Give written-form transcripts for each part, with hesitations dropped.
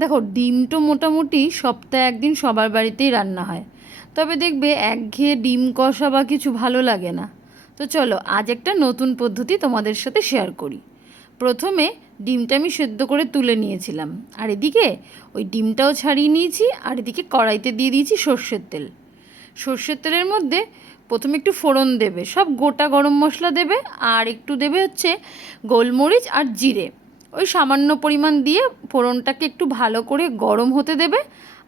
দেখো, ডিম তো মোটামুটি সপ্তাহে একদিন সবার বাড়িতেই রান্না হয়, তবে দেখবে একঘেয়ে ডিম কষা বা কিছু ভালো লাগে না। তো চলো আজ একটা নতুন পদ্ধতি তোমাদের সাথে শেয়ার করি। প্রথমে ডিমটা আমি সেদ্ধ করে তুলে নিয়েছিলাম, আর এদিকে ওই ডিমটাও ছাড়িয়ে নিয়েছি, আর এদিকে কড়াইতে দিয়ে দিয়েছি সর্ষের তেল। সর্ষের তেলের মধ্যে প্রথমে একটু ফোড়ন দেবে, সব গোটা গরম মশলা দেবে, আর একটু দেবে হচ্ছে গোলমরিচ আর জিরে, ওই সামান্য পরিমাণ দিয়ে ফোড়নটাকে একটু ভালো করে গরম হতে দেবে।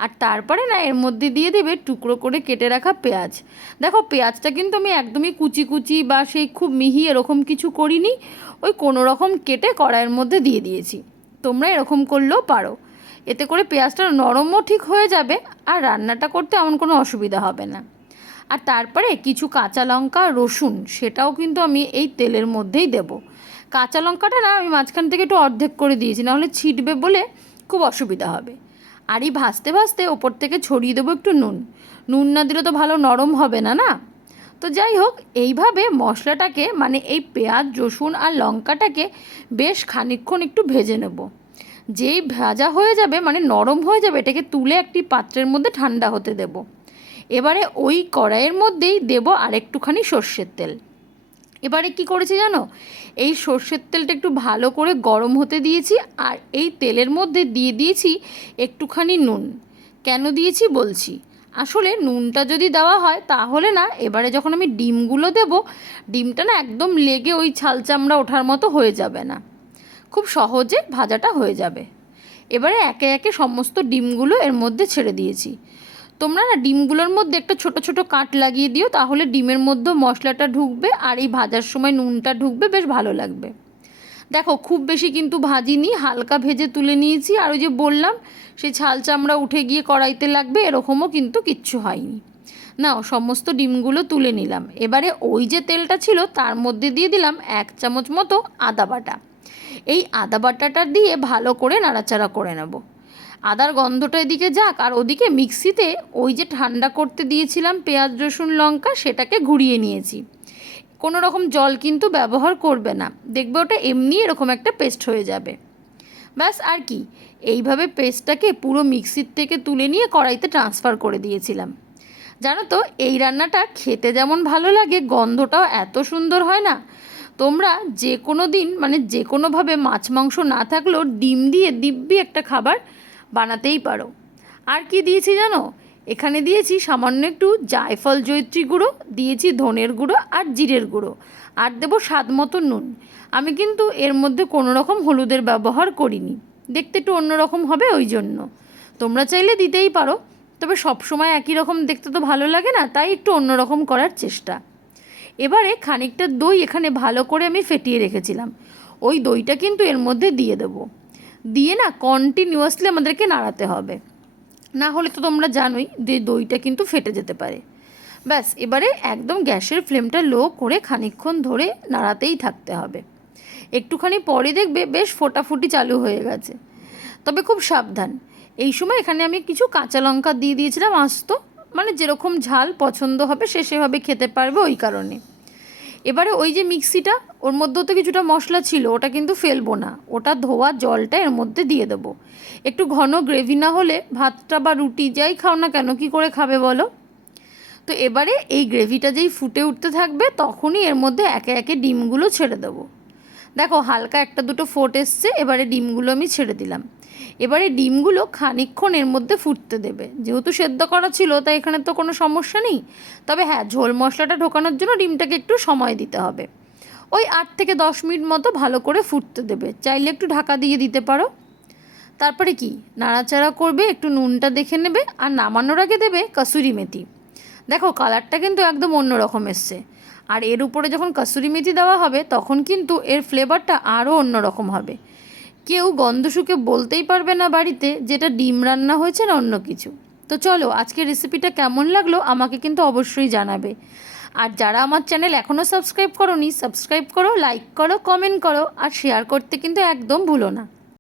আর তারপরে না এর মধ্যে দিয়ে দেবে টুকরো করে কেটে রাখা পেঁয়াজ। দেখো, পেঁয়াজটা কিন্তু আমি একদমই কুচি কুচি বা সেই খুব মিহি এরকম কিছু করিনি, ওই কোনো রকম কেটে কড়াইয়ের মধ্যে দিয়ে দিয়েছি। তোমরা এরকম করলেও পারো, এতে করে পেঁয়াজটা নরমও ঠিক হয়ে যাবে, আর রান্নাটা করতে এমন কোনো অসুবিধা হবে না। আর তারপরে কিছু কাঁচা লঙ্কা, রসুন, সেটাও কিন্তু আমি এই তেলের মধ্যেই দেব। কাঁচা লঙ্কাটা না আমি মাঝখান থেকে একটু অর্ধেক করে দিয়েছি, নাহলে ছিটবে বলে খুব অসুবিধা হবে। আর এই ভাজতে ভাজতে ওপর থেকে ছড়িয়ে দেবো একটু নুন। নুন না দিলে তো ভালো নরম হবে না, না? তো যাই হোক, এইভাবে মশলাটাকে মানে এই পেঁয়াজ, রসুন আর লঙ্কাটাকে বেশ খানিকক্ষণ একটু ভেজে নেব। যেই ভাজা হয়ে যাবে মানে নরম হয়ে যাবে, এটাকে তুলে একটি পাত্রের মধ্যে ঠান্ডা হতে দেব। এবারে ওই কড়াইয়ের মধ্যেই দেব আরেকটুখানি সর্ষের তেল। এবারে কি করেছি জানো, এই সর্ষের তেলটা একটু ভালো করে গরম হতে দিয়েছি, আর এই তেলের মধ্যে দিয়ে দিয়েছি একটুখানি নুন। কেন দিয়েছি বলছি। আসলে নুনটা যদি দেওয়া হয় তাহলে না এবারে যখন আমি ডিমগুলো দেব, ডিমটা না একদম লেগে ওই ছাল চামড়া ওঠার মতো হয়ে যাবে না, খুব সহজে ভাজাটা হয়ে যাবে। এবারে একে একে সমস্ত ডিমগুলো এর মধ্যে ছেড়ে দিয়েছি। তোমরা না ডিমগুলোর মধ্যে একটা ছোট ছোট কাট লাগিয়ে দিও, তাহলে ডিমের মধ্যে মশলাটা ঢুকবে আর এই ভাজার সময় নুনটা ঢুকবে, বেশ ভালো লাগবে। দেখো, খুব বেশি কিন্তু ভাজিনি, হালকা ভেজে তুলে নিয়েছি। আর ওই যে বললাম সেই ছাল চামড়া উঠে গিয়ে কড়াইতে লাগবে, এরকমও কিন্তু কিচ্ছু হয়নি। নাও, সমস্ত ডিমগুলো তুলে নিলাম। এবারে ওই যে তেলটা ছিল তার মধ্যে দিয়ে দিলাম 1 চামচ মতো আদা বাটা। এই আদা বাটাটা দিয়ে ভালো করে নাড়াচাড়া করে নেব। আদার গন্ধটা এদিকে যাক, আর ওদিকে মিক্সিতে ওই যে ঠান্ডা করতে দিয়েছিলাম পেঁয়াজ, রসুন, লঙ্কা, সেটাকে ঘুরিয়ে নিয়েছি। কোনো রকম জল কিন্তু ব্যবহার করবে না, দেখবে ওটা এমনি এরকম একটা পেস্ট হয়ে যাবে। ব্যাস, আর কি, এইভাবে পেস্টটাকে পুরো মিক্সির থেকে তুলে নিয়ে কড়াইতে ট্রান্সফার করে দিয়েছিলাম। জানো তো, এই রান্নাটা খেতে যেমন ভালো লাগে, গন্ধটাও এত সুন্দর হয় না। তোমরা যে কোনো দিন মানে যে কোনোভাবে মাছ মাংস না থাকলেও ডিম দিয়ে দিব্যি একটা খাবার বানাতেই পারো। আর কি দিয়েছি জানো, এখানে দিয়েছি সামান্য একটু জায়ফল জয়িত্রী গুঁড়ো, দিয়েছি ধনের গুঁড়ো আর জিরের গুঁড়ো, আর দেবো স্বাদ মতো নুন। আমি কিন্তু এর মধ্যে কোনো রকম হলুদের ব্যবহার করিনি, দেখতে একটু অন্যরকম হবে ওই জন্য। তোমরা চাইলে দিতেই পারো, তবে সবসময় একই রকম দেখতে তো ভালো লাগে না, তাই একটু অন্যরকম করার চেষ্টা। এবারে খানিকটা দই এখানে ভালো করে আমি ফেটিয়ে রেখেছিলাম, ওই দইটা কিন্তু এর মধ্যে দিয়ে দেবো। দিয়ে না কন্টিনিউয়াসলি আমাদেরকে নাড়াতে হবে, না হলে তো তোমরা জানোই যে দইটা কিন্তু ফেটে যেতে পারে। ব্যাস, এবারে একদম গ্যাসের ফ্লেমটা লো করে খানিকক্ষণ ধরে নাড়াতেই থাকতে হবে। একটুখানি পরে দেখবে বেশ ফোটাফুটি চালু হয়ে গেছে। তবে খুব সাবধান, এই সময় এখানে আমি কিছু কাঁচা লঙ্কা দিয়ে দিয়েছিলাম আস্ত, মানে যেরকম ঝাল পছন্দ হবে সে সেভাবে খেতে পারবে ওই কারণে। এবারে ওই যে মিক্সিটা, ওর মধ্যেও তো কিছুটা মশলা ছিল, ওটা কিন্তু ফেলবো না, ওটা ধোয়া জলটা এর মধ্যে দিয়ে দেবো। একটু ঘন গ্রেভি না হলে ভাতটা বা রুটি যাই খাও না কেন কী করে খাবে বলো। তো এবারে এই গ্রেভিটা যেই ফুটে উঠতে থাকবে তখনই এর মধ্যে একে একে ডিমগুলো ছেড়ে দেবো। দেখো, হালকা একটা দুটো ফোট এসছে, এবারে ডিমগুলো আমি ছেড়ে দিলাম। এবারে ডিমগুলো খানিকক্ষণ এর মধ্যে ফুটতে দেবে, যেহেতু সেদ্ধ করা ছিল তাই এখানে তো কোনো সমস্যা নেই। তবে হ্যাঁ, ঝোল মশলাটা ঢোকানোর জন্য ডিমটাকে একটু সময় দিতে হবে। ওই 8 থেকে 10 মিনিট মতো ভালো করে ফুটতে দেবে, চাইলে একটু ঢাকা দিয়ে দিতে পারো। তারপরে কি, নাড়াচাড়া করবে, একটু নুনটা দেখে নেবে, আর নামানোর আগে দেবে কসুরি মেথি। দেখো, কালারটা কিন্তু একদম অন্য রকম এসছে, আর এর উপরে যখন কসুরি মেথি দেওয়া হবে তখন কিন্তু এর ফ্লেভারটা আরও অন্য রকম হবে। কেউ গন্ধ শুকে বলতেই পারবে না বাড়িতে যেটা ডিম রান্না হয়েছে না অন্য কিছু। তো চলো, আজকের রেসিপিটা কেমন লাগলো আমাকে কিন্তু অবশ্যই জানাবে। আর যারা আমার চ্যানেল এখনও সাবস্ক্রাইব করোনি, সাবস্ক্রাইব করো, লাইক করো, কমেন্ট করো, আর শেয়ার করতে কিন্তু একদম ভুলো না।